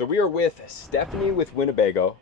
So we are with Stephanie with Winnebago.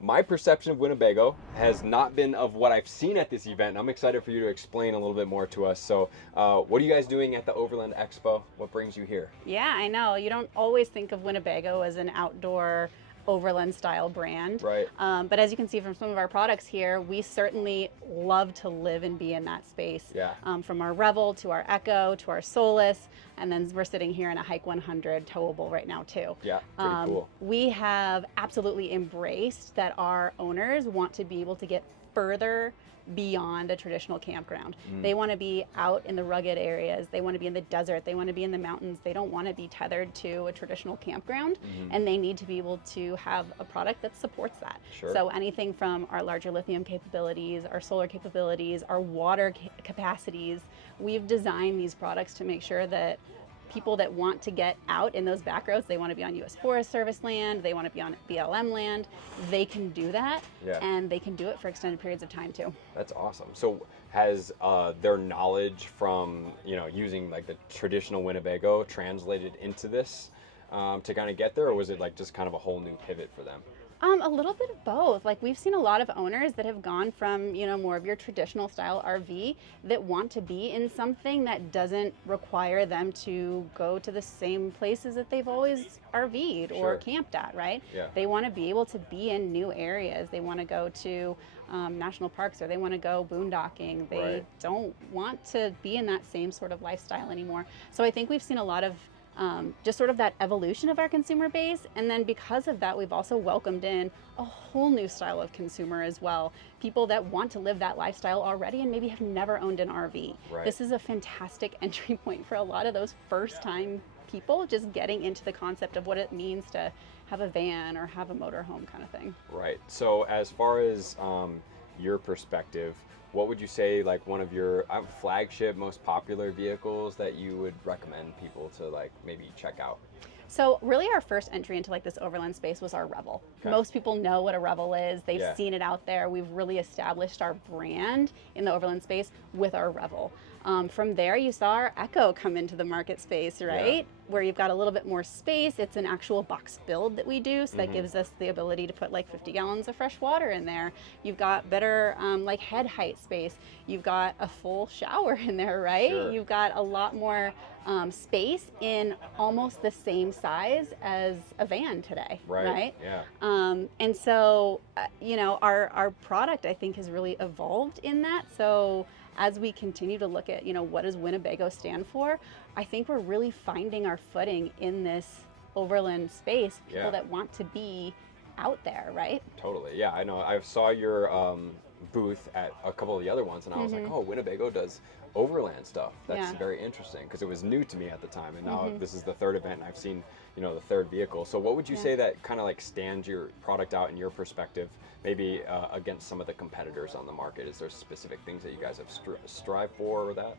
My perception of Winnebago has not been of what I've seen at this event, and I'm excited for you to explain a little bit more to us. So what are you guys doing at the Overland Expo? What brings you here? Yeah, I know. You don't always think of Winnebago as an outdoor overland style brand. Right. But as you can see from some of our products here, we certainly love to live and be in that space. Yeah. From our Revel to our Echo to our Solus, and then we're sitting here in a Hike 100 towable right now too. Yeah, pretty cool. We have absolutely embraced that our owners want to be able to get further beyond a traditional campground. They want to be out in the rugged areas. They want to be in the desert. They want to be in the mountains. They don't want to be tethered to a traditional campground, and they need to be able to have a product that supports that. Sure. So anything from our larger lithium capabilities, our solar capabilities, our water capacities, we've designed these products to make sure that people that want to get out in those back roads, they want to be on U.S. Forest Service land, they want to be on BLM land, they can do that, and they can do it for extended periods of time too. That's awesome. So has their knowledge from using like the traditional Winnebago translated into this to kind of get there, or was it like just kind of a whole new pivot for them? A little bit of both. Like we've seen a lot of owners that have gone from, more of your traditional style RV that want to be in something that doesn't require them to go to the same places that they've always RV'd or camped at, right? Yeah. They want to be able to be in new areas. They want to go to national parks, or they want to go boondocking. They don't want to be in that same sort of lifestyle anymore. So I think we've seen a lot of just sort of that evolution of our consumer base. And then because of that, we've also welcomed in a whole new style of consumer as well. People that want to live that lifestyle already and maybe have never owned an RV. Right. This is a fantastic entry point for a lot of those first time people just getting into the concept of what it means to have a van or have a motorhome kind of thing. Right. So as far as your perspective, what would you say like one of your flagship, most popular vehicles that you would recommend people to like maybe check out? So really our first entry into like this overland space was our Revel. Okay. Most people know what a Revel is. They've Yeah. seen it out there. We've really established our brand in the overland space with our Revel. From there, you saw our Echo come into the market space, right? Where you've got a little bit more space. It's an actual box build that we do, so that gives us the ability to put like 50 gallons of fresh water in there. You've got better like head height space. You've got a full shower in there, right? Sure. You've got a lot more space in almost the same size as a van today, right? Yeah. And so, our product, I think, has really evolved in that. So as we continue to look at, what does Winnebago stand for, I think we're really finding our footing in this overland space, people that want to be out there, right? Totally. Yeah, I know. I saw your booth at a couple of the other ones, and I was like, oh, Winnebago does overland stuff. That's very interesting, because it was new to me at the time, and now this is the third event, and I've seen the third vehicle. So what would you say that kind of like stands your product out in your perspective, maybe against some of the competitors on the market? Is there specific things that you guys have strive for, or that?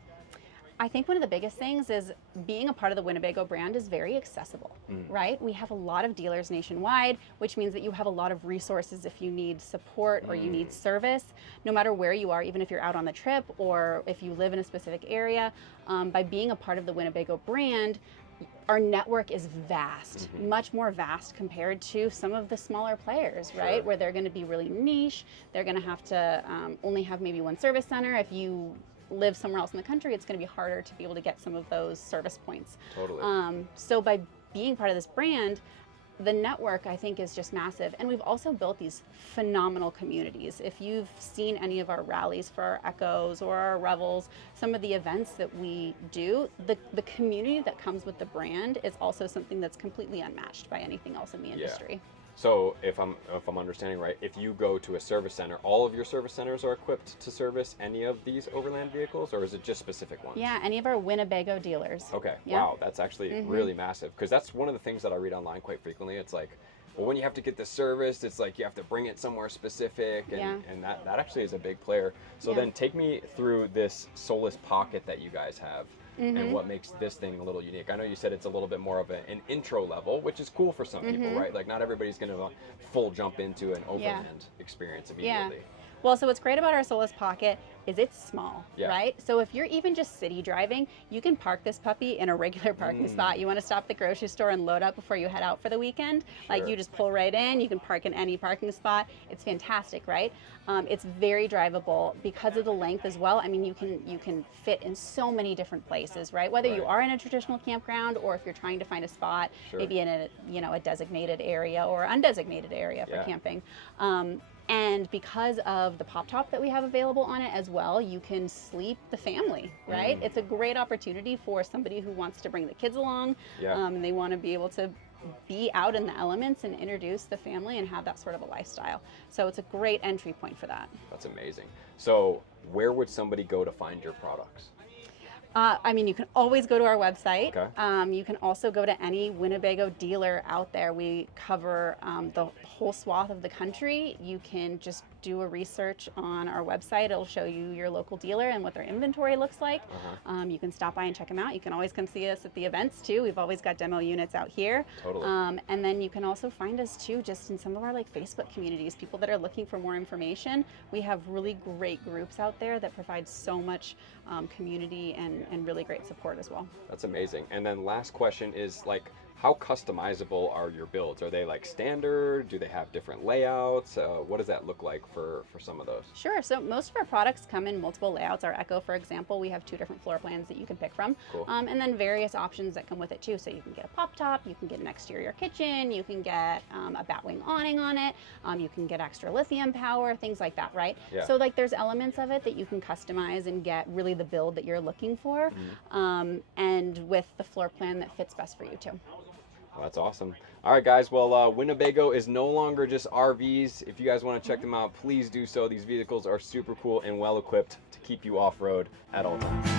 I think one of the biggest things is being a part of the Winnebago brand is very accessible, right? We have a lot of dealers nationwide, which means that you have a lot of resources if you need support or you need service, no matter where you are, even if you're out on the trip or if you live in a specific area. By being a part of the Winnebago brand, our network is vast, much more vast compared to some of the smaller players, right? Where they're going to be really niche. They're going to have to only have maybe one service center. If you live somewhere else in the country, it's going to be harder to be able to get some of those service points. Totally. So by being part of this brand, the network, I think, is just massive. And we've also built these phenomenal communities. If you've seen any of our rallies for our Echoes or our Revels, some of the events that we do, the community that comes with the brand is also something that's completely unmatched by anything else in the industry. So if I'm understanding right, if you go to a service center, all of your service centers are equipped to service any of these overland vehicles, or is it just specific ones? Yeah, any of our Winnebago dealers. Okay. Yeah. Wow, that's actually really massive, because that's one of the things that I read online quite frequently. It's like, well, when you have to get this serviced, it's like you have to bring it somewhere specific, and that actually is a big player. So then take me through this Soless Pocket that you guys have. And what makes this thing a little unique. I know you said it's a little bit more of an intro level, which is cool for some people, right? Like not everybody's going to full jump into an overland experience immediately. Well, so what's great about our Soless Pocket is it's small, Yeah. right? So if you're even just city driving, you can park this puppy in a regular parking spot. You want to stop at the grocery store and load up before you head out for the weekend, like you just pull right in, you can park in any parking spot. It's fantastic, right? It's very drivable because of the length as well. I mean, you can fit in so many different places, right? Whether you are in a traditional campground or if you're trying to find a spot, maybe in a, you know, a designated area or undesignated area for camping. And because of the pop top that we have available on it as well, you can sleep the family, right? It's a great opportunity for somebody who wants to bring the kids along, and they want to be able to be out in the elements and introduce the family and have that sort of a lifestyle. So it's a great entry point for that. That's amazing. So where would somebody go to find your products? I mean, you can always go to our website. Okay. You can also go to any Winnebago dealer out there. We cover the whole swath of the country. You can just do a research on our website. It'll show you your local dealer and what their inventory looks like. You can stop by and check them out. You can always come see us at the events too. We've always got demo units out here. Totally. And then you can also find us too just in some of our like Facebook communities, people that are looking for more information. We have really great groups out there that provide so much community and really great support as well. That's amazing. And then last question is like, how customizable are your builds? Are they like standard? Do they have different layouts? What does that look like for some of those? Sure. So most of our products come in multiple layouts. Our Echo, for example, we have 2 different floor plans that you can pick from. Cool. And then various options that come with it too. So you can get a pop top, you can get an exterior kitchen, you can get a batwing awning on it, you can get extra lithium power, things like that, right? Yeah. So like there's elements of it that you can customize and get really the build that you're looking for, and with the floor plan that fits best for you too. Well, that's awesome. All right, guys. Well, Winnebago is no longer just RVs. If you guys want to check them out, please do so. These vehicles are super cool and well equipped to keep you off-road at all times.